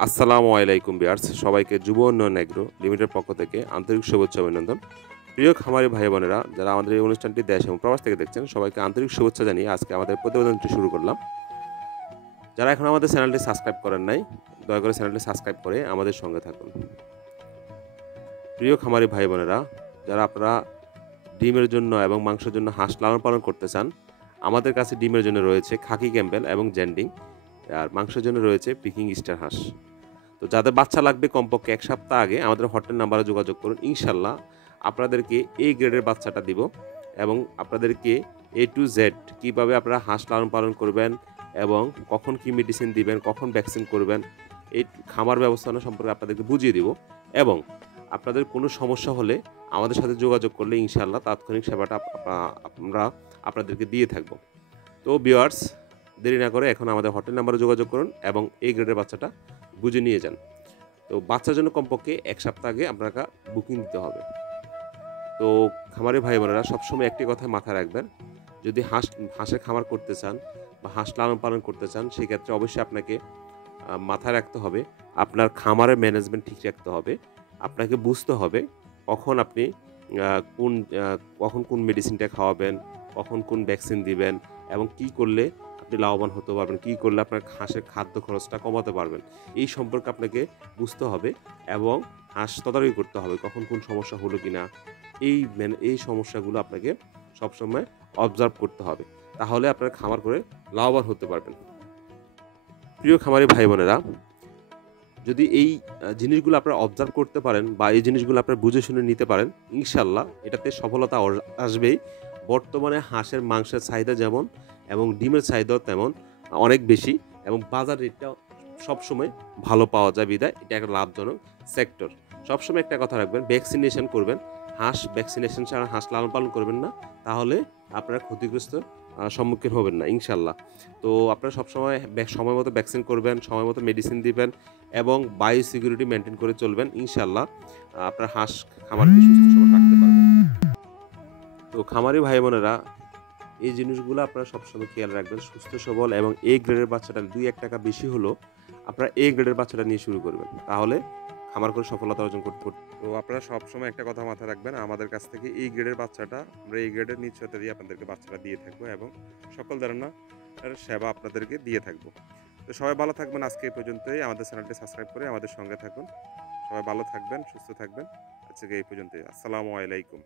আসসালামু আলাইকুম ভিউয়ার্স, সবাইকে যুব উন্নয়ন এগ্রো লিমিটেড পক্ষ থেকে আন্তরিক শুভেচ্ছা অভিনন্দন। প্রিয় খামারি ভাই বোনেরা, যারা আমাদের এই অনুষ্ঠানটি দেশ এবং প্রবাস থেকে দেখছেন, সবাইকে আন্তরিক শুভেচ্ছা জানিয়ে আজকে আমাদের প্রতিবেদনটি শুরু করলাম। যারা এখন আমাদের চ্যানেলটি সাবস্ক্রাইব করেন নাই, দয়া করে চ্যানেলটি সাবস্ক্রাইব করে আমাদের সঙ্গে থাকুন। প্রিয় খামারি ভাই বোনেরা, যারা আপনারা ডিমের জন্য এবং মাংসের জন্য হাঁস লালন পালন করতে চান, আমাদের কাছে ডিমের জন্য রয়েছে খাকি ক্যাম্বেল এবং জেন্ডিং, আর মাংসের জন্য রয়েছে পিকিং স্টার হাঁস। তো যাদের বাচ্চা লাগবে কমপক্ষে ১ সপ্তাহ আগে আমাদের হটলাইন নাম্বারে যোগাযোগ করুন। ইনশাল্লাহ আপনাদেরকে এই গ্রেডের বাচ্চাটা দিব এবং আপনাদেরকে A to Z কীভাবে আপনারা হাঁস লালন পালন করবেন এবং কখন কী মেডিসিন দিবেন, কখন ভ্যাকসিন করবেন, এই খামার ব্যবস্থাপনা সম্পর্কে আপনাদেরকে বুঝিয়ে দিব এবং আপনাদের কোনো সমস্যা হলে আমাদের সাথে যোগাযোগ করলে ইনশাল্লাহ তাৎক্ষণিক সেবাটা আমরা আপনাদেরকে দিয়ে থাকব। তো ভিউয়ার্স, দেরি না করে এখন আমাদের হটলাইন নাম্বারে যোগাযোগ করুন এবং এই গ্রেডের বাচ্চাটা বুঝে নিয়ে যান। তো বাচ্চার জন্য কমপক্ষে ১ সপ্তাহ আগে আপনাকে বুকিং দিতে হবে। তো খামারি ভাই বোনেরা, সবসময় একটি কথা মাথায় রাখবেন, যদি হাঁসের খামার করতে চান বা হাঁস লালন পালন করতে চান, সেক্ষেত্রে অবশ্যই আপনাকে মাথায় রাখতে হবে, আপনার খামারের ম্যানেজমেন্ট ঠিক রাখতে হবে। আপনাকে বুঝতে হবে কখন আপনি কোন কখন কোন মেডিসিনটা খাওয়াবেন, কখন কোন ভ্যাকসিন দিবেন এবং কী করলে আপনি লাভবান হতে পারবেন, কী করলে আপনার হাঁসের খাদ্য খরচটা কমাতে পারবেন। এই সম্পর্কে আপনাকে বুঝতে হবে এবং হাঁস তদারকি করতে হবে কখন কোন সমস্যা হলো কিনা। এই সমস্যাগুলো আপনাকে সবসময় অবজার্ভ করতে হবে। তাহলে আপনার খামার করে লাভবান হতে পারবেন। প্রিয় খামারি ভাই বোনেরা, যদি এই জিনিসগুলো আপনারা অবজার্ভ করতে পারেন বা এই জিনিসগুলো আপনারা বুঝে শুনে নিতে পারেন, ইনশাল্লাহ এটাতে সফলতা আসবেই। বর্তমানে হাঁসের মাংসের চাহিদা যেমন এবং ডিমের চাহিদাও তেমন অনেক বেশি এবং বাজার রেটটাও সবসময় ভালো পাওয়া যায় বিধায় এটা একটা লাভজনক সেক্টর। সবসময় একটা কথা রাখবেন, ভ্যাকসিনেশন করবেন। ভ্যাকসিনেশন ছাড়া হাঁস লালন পালন করবেন না, তাহলে আপনারা ক্ষতিগ্রস্ত সম্মুখীন হবেন না ইনশাল্লাহ। তো আপনারা সবসময় সময় মতো ভ্যাকসিন করবেন, সময় মতো মেডিসিন দিবেন এবং বায়ো সিকিউরিটি মেনটেন করে চলবেন। ইনশাল্লাহ আপনার হাঁস খামারকে সুস্থ সবল রাখতে পারবেন। তো খামারি ভাই বোনেরা, এই জিনিসগুলো আপনারা সবসময় খেয়াল রাখবেন। সুস্থ সবল এবং A গ্রেডের বাচ্চাটা ২-১ টাকা বেশি হলো আপনারা A গ্রেডের বাচ্চাটা নিয়ে শুরু করবেন। তাহলে খামার করে সফলতা অর্জন করতে। তো আপনারা সবসময় একটা কথা মাথায় রাখবেন, আমাদের কাছ থেকে এই গ্রেডের বাচ্চাটা আমরা এই গ্রেডের নিশ্চয়তা দিয়ে আপনাদেরকে বাচ্চাটা দিয়ে থাকবো এবং সকল ধরনের সেবা আপনাদেরকে দিয়ে থাকবো। তো সবাই ভালো থাকবেন। আজকে এই পর্যন্তই। আমাদের চ্যানেলটি সাবস্ক্রাইব করে আমাদের সঙ্গে থাকুন। সবাই ভালো থাকবেন, সুস্থ থাকবেন। আজকে এই পর্যন্তই। আসসালামু আলাইকুম।